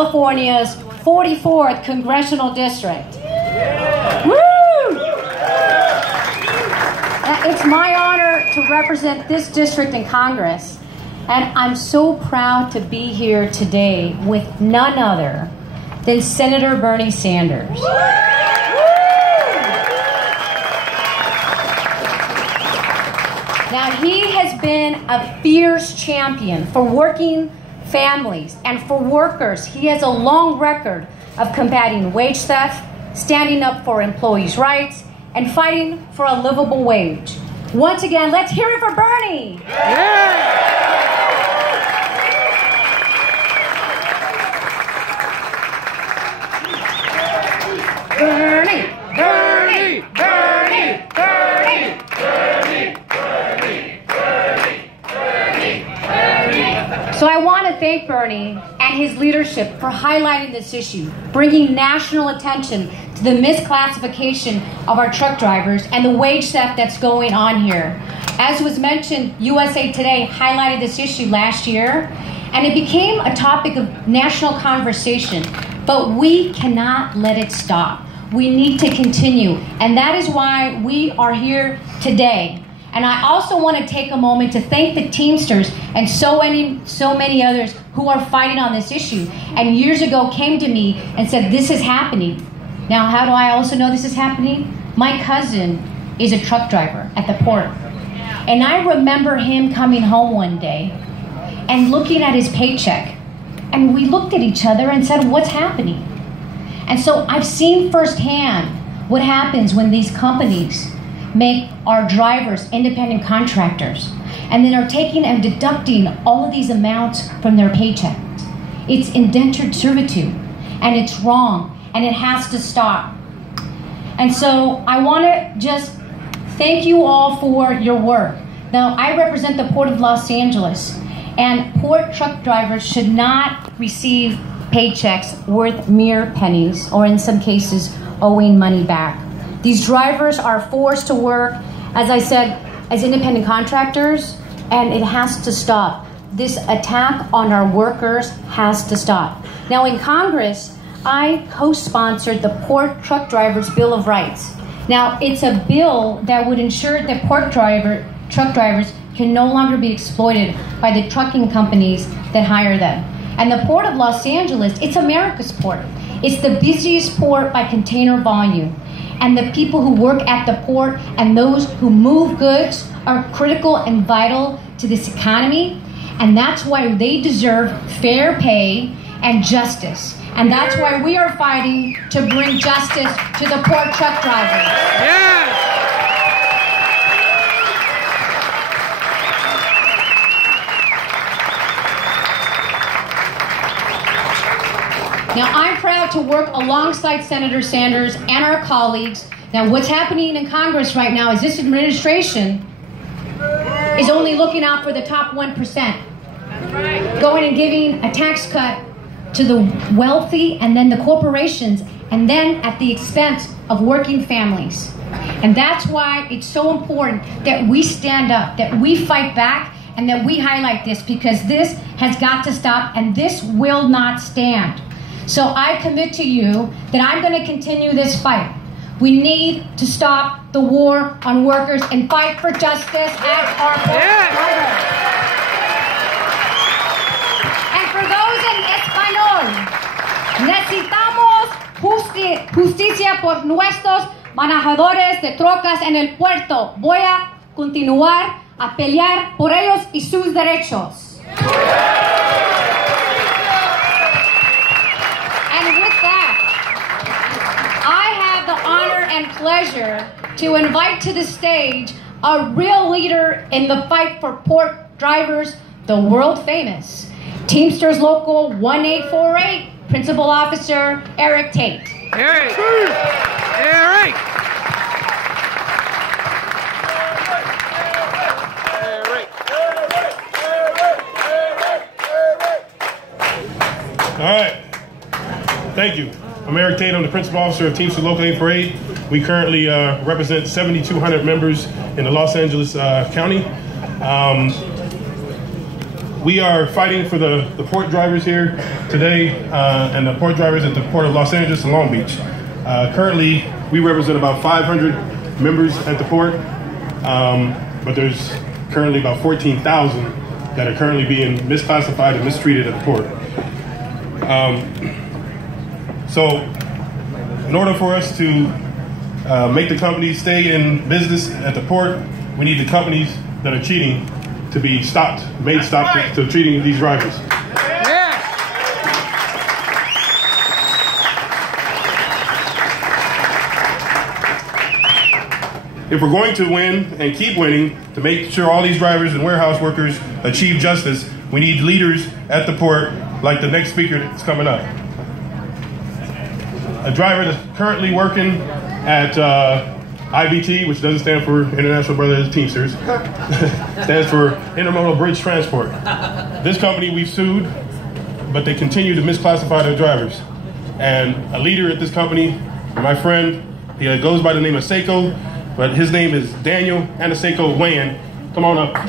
California's 44th Congressional District. Woo! It's my honor to represent this district in Congress, and I'm so proud to be here today with none other than Senator Bernie Sanders. Now, he has been a fierce champion for working families and for workers. He has a long record of combating wage theft, standing up for employees' rights, and fighting for a livable wage. Once again, let's hear it for Bernie. Yeah. Bernie, Bernie, Bernie, Bernie, Bernie, Bernie, Bernie, Bernie, Bernie. So I want to thank Bernie and his leadership for highlighting this issue, bringing national attention to the misclassification of our truck drivers and the wage theft that's going on here. As was mentioned, USA Today highlighted this issue last year, and it became a topic of national conversation, but we cannot let it stop. We need to continue, and that is why we are here today. And I also want to take a moment to thank the Teamsters and so many others who are fighting on this issue, and years ago came to me and said, this is happening. Now, how do I also know this is happening? My cousin is a truck driver at the port, and I remember him coming home one day and looking at his paycheck, and we looked at each other and said, what's happening? And so I've seen firsthand what happens when these companies make our drivers independent contractors and then are taking and deducting all of these amounts from their paychecks. It's indentured servitude, and it's wrong, and it has to stop. And so I want to just thank you all for your work. Now, I represent the Port of Los Angeles, and port truck drivers should not receive paychecks worth mere pennies, or in some cases, owing money back. These drivers are forced to work, as I said, as independent contractors, and it has to stop. This attack on our workers has to stop. Now, in Congress, I co-sponsored the Port Truck Drivers Bill of Rights. Now, it's a bill that would ensure that truck drivers can no longer be exploited by the trucking companies that hire them. And the Port of Los Angeles, it's America's port. It's the busiest port by container volume. And the people who work at the port and those who move goods are critical and vital to this economy. And that's why they deserve fair pay and justice. And that's why we are fighting to bring justice to the port truck drivers. Yes! Now, I'm proud to work alongside Senator Sanders and our colleagues. Now, what's happening in Congress right now is this administration is only looking out for the top 1%. That's right. Going and giving a tax cut to the wealthy and then the corporations, and then at the expense of working families. And that's why it's so important that we stand up, that we fight back, and that we highlight this, because this has got to stop, and this will not stand. So I commit to you that I'm going to continue this fight. We need to stop the war on workers and fight for justice at our port drivers. And for those en español, necesitamos justicia por nuestros manejadores de trocas en el puerto. Voy a continuar a pelear por ellos y sus derechos. And pleasure to invite to the stage a real leader in the fight for port drivers, the world famous Teamsters Local 1848 Principal Officer Eric Tate. Eric! Eric! All right. Thank you. I'm Eric Tate. I'm the Principal Officer of Teamsters Local 848. We currently represent 7,200 members in the Los Angeles County. we are fighting for the port drivers here today and the port drivers at the Port of Los Angeles and Long Beach. Currently, we represent about 500 members at the port, but there's currently about 14,000 that are currently being misclassified and mistreated at the port. So in order for us to make the companies stay in business at the port, we need the companies that are cheating to be stopped, made stop to treating these drivers. If we're going to win and keep winning, to make sure all these drivers and warehouse workers achieve justice, we need leaders at the port like the next speaker that's coming up. A driver that's currently working at IBT, which doesn't stand for International Brothers of Teamsters, stands for Intermodal Bridge Transport. This company we've sued, but they continue to misclassify their drivers. And a leader at this company, my friend, he goes by the name of Seiko, but his name is Daniel Anaseko Wan. Come on up. Seiko!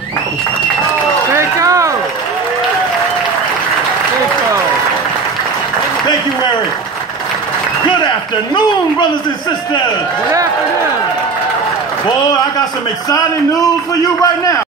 Thank you, Eric. Good afternoon, brothers and sisters. Good afternoon. Boy, I got some exciting news for you right now.